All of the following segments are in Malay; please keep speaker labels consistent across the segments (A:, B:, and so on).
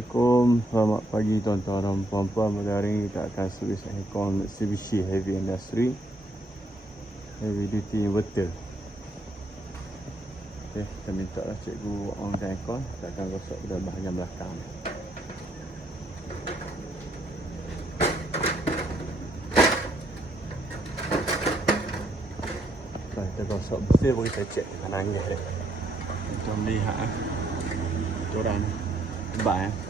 A: Assalamualaikum. Selamat pagi tuan-tuan dan puan-puan. Pada hari ini kita akan servis aircon Mitsubishi Heavy Industry. Heavy duty inverter Okay, kita minta lah cikgu on aircon. Kita akan gosok pada bahagian belakang. Ni Lepas kita gosok bersih baru kita cek dengan anggah dia. Kita melihat eh. Coran Tebal eh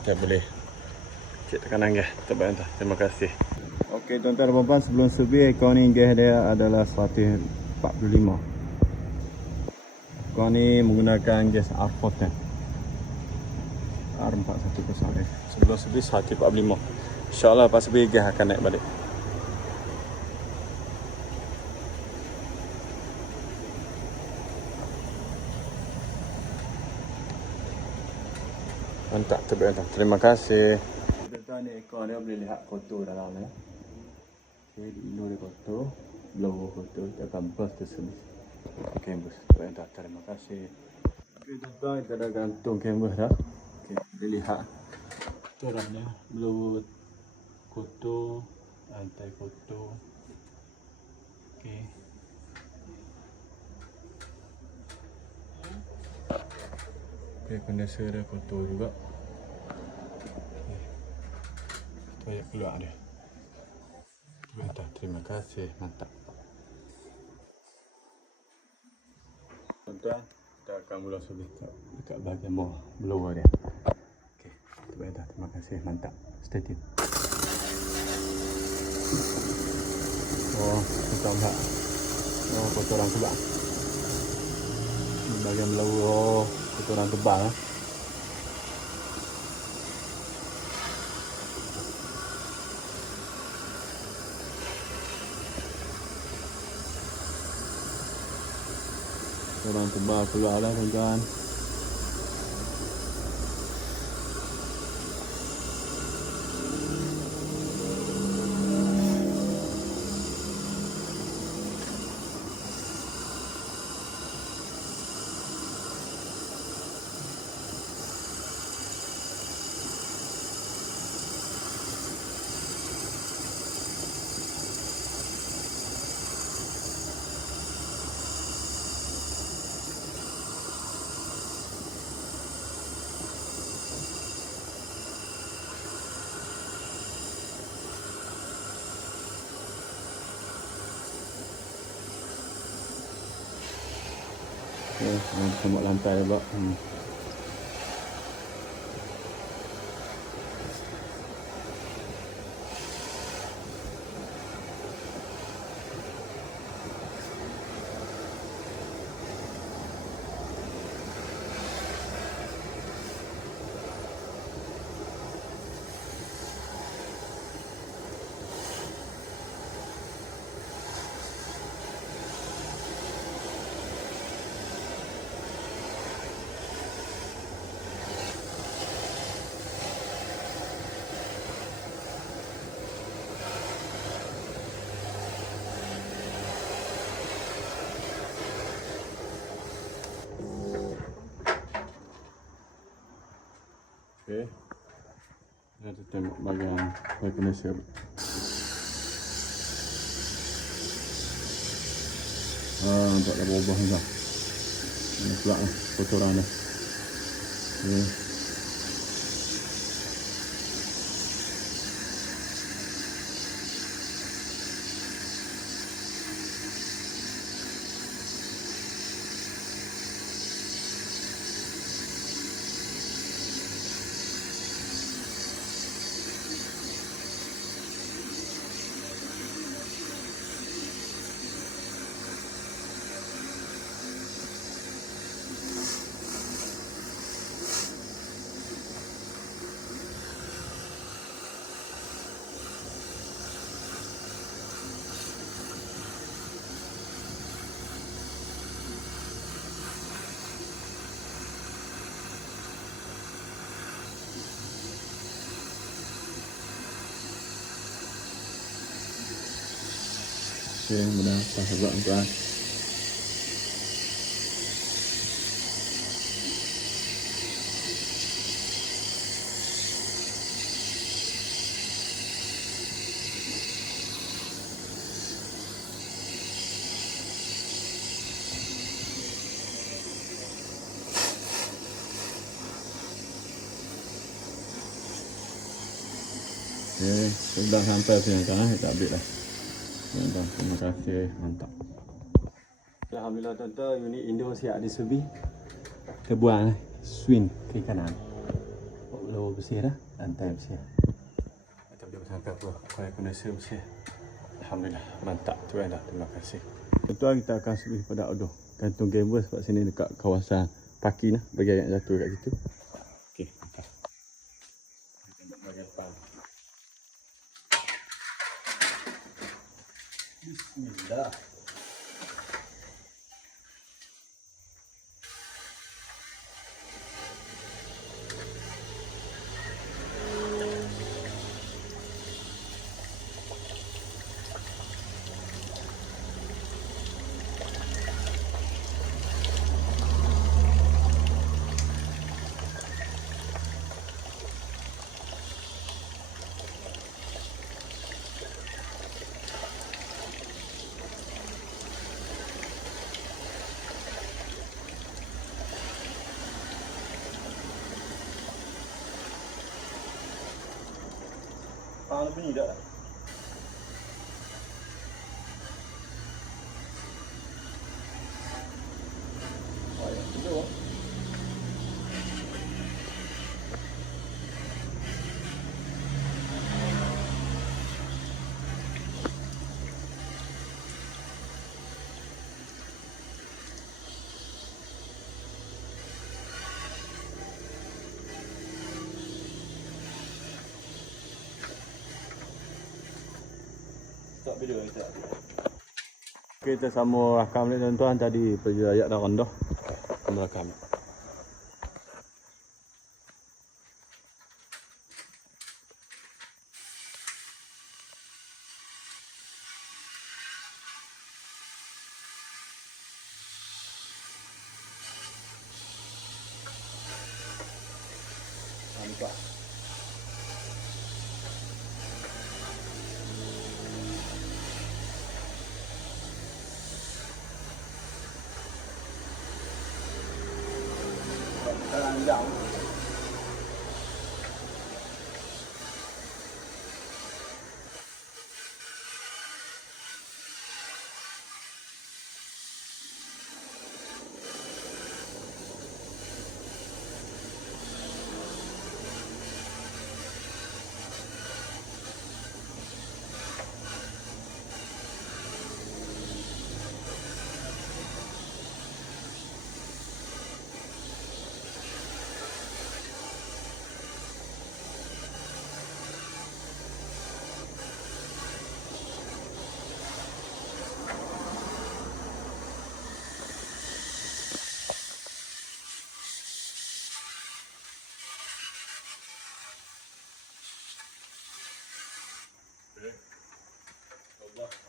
A: kita boleh cek tekanan gas terbang dah. Terima kasih. Okey tuan-tuan dan puan sebelum survey akaun ni gas dia adalah 145. Akaun ni menggunakan gas R410. R410 eh. Sebelum survey 145. InsyaAllah pas survey gas akan naik balik. Mantap, terbaik mantap. Terima kasih. Tuan ni ekor dia boleh lihat kotor dalam ni. Okey, inu dia kotor. Blower kotor. Kita akan brush tersebut. Okey, bos. Terbaik mantap. Terima kasih. Okey, tuan kita dah gantung canvas dah. Okey, boleh lihat. Kotoran dia. Blower kotor. Lantai kotor. Okey. Okay, condenser dia kotor juga. Tu ayat keluar dia. Mantap, terima kasih. Mantap. Tuan-tuan, kita akan mula servis dekat, bahagian bawah blower dia. Terbaik dah. Terima kasih. Mantap. Stay tune. Oh, kita lihat. Oh, kotoran sebab. Ini bahagian blower. Oh, kotoran tebal eh. Kotoran tebal keluar lah tuan-tuan. Okay, hmm, semut lantai pula. Hmm. Okey. Ada tembok bagian air kondisi. Ah, tak ada berubah ni lah. Ini pula ni, kotoran ni. Okay. Okay, mudah agak tuan. Okay, sudah sampai sini kan, kita ambil lah. Tuan-tuan, terima kasih. Mantap. Alhamdulillah tuan-tuan, unit Indo siap disebi. Kita buang eh. Swing ke kanan. Lower bersih dah. Lantai bersih. Kita boleh sampai apa? Kau kena bersih. Alhamdulillah. Mantap tuan dah. Terima kasih. Tuan-tuan kita akan sebi pada Odoh. Gantung gambar sebab sini dekat kawasan parking lah. Bagi yang jatuh kat situ. Ah, video kita. Sama rakam ni tuan-tuan tadi pergi ayat dah rendah. Rakam. Nampak. Jalan jauh.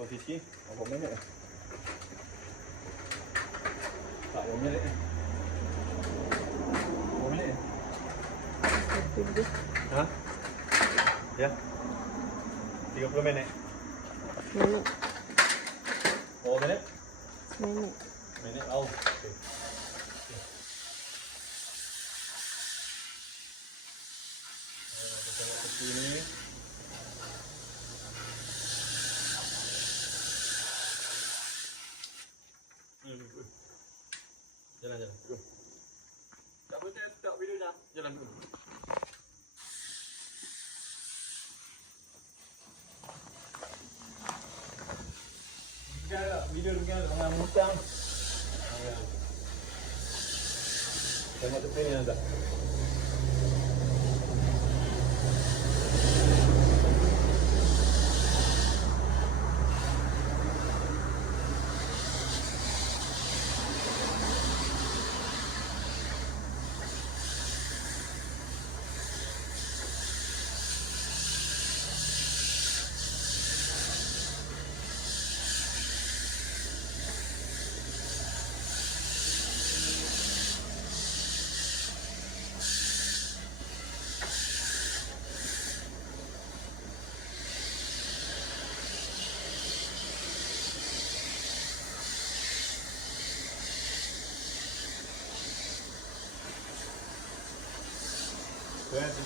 A: Posisi berapa minit? Tak berapa minit. Berapa minit? Ha? Ya. 30 minit.
B: Minit.
A: Oh, minit.
B: Minit.
A: Minit oh. Okey. depende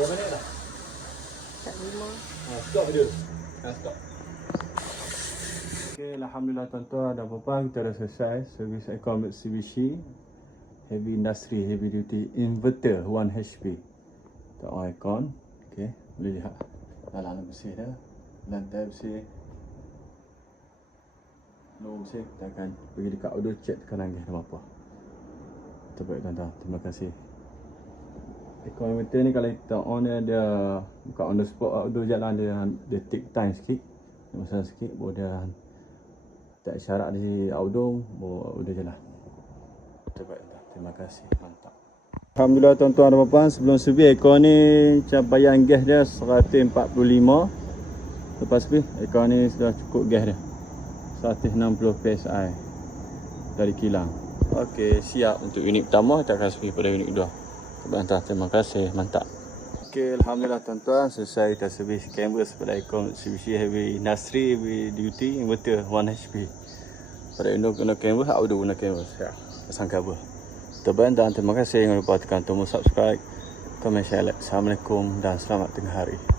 A: Berapa minit dah?
B: Tak lima.
A: Ha, stop video. Ha, stop. Okay, Alhamdulillah tuan-tuan. Dan puan kita dah selesai servis aircon Mitsubishi Heavy Industry Heavy Duty Inverter 1 HP Untuk on aircon. Okay, boleh lihat. Dalam bersih dah. Lantai bersih. Low bersih. Kita akan pergi dekat audio check tekanan gas dan apa Terbaik tuan-tuan, terima kasih Aircon inverter ni kalau kita on dia, dia bukan on the spot audio jalan dia dia take time sikit dia masa sikit baru dia tak syarat di audio baru audio jalan. Terima kasih mantap. Alhamdulillah tuan-tuan dan puan sebelum servis aircon ni bayar gas dia 145 lepas servis aircon ni sudah cukup gas dia 160 PSI dari kilang. Okey, siap untuk unit pertama kita akan servis pada unit kedua Tuan-tuan, terima kasih. Mantap. Okey, Alhamdulillah tuan-tuan. Selesai kita servis canvas pada ikon Mitsubishi Heavy Industry Heavy Duty Inverter 1 HP. Pada Indo guna canvas, audio guna canvas. Ya, pasang cover. Terbaik dan terima kasih. Jangan lupa tekan tombol subscribe, komen, share, like. Assalamualaikum dan selamat tengah hari.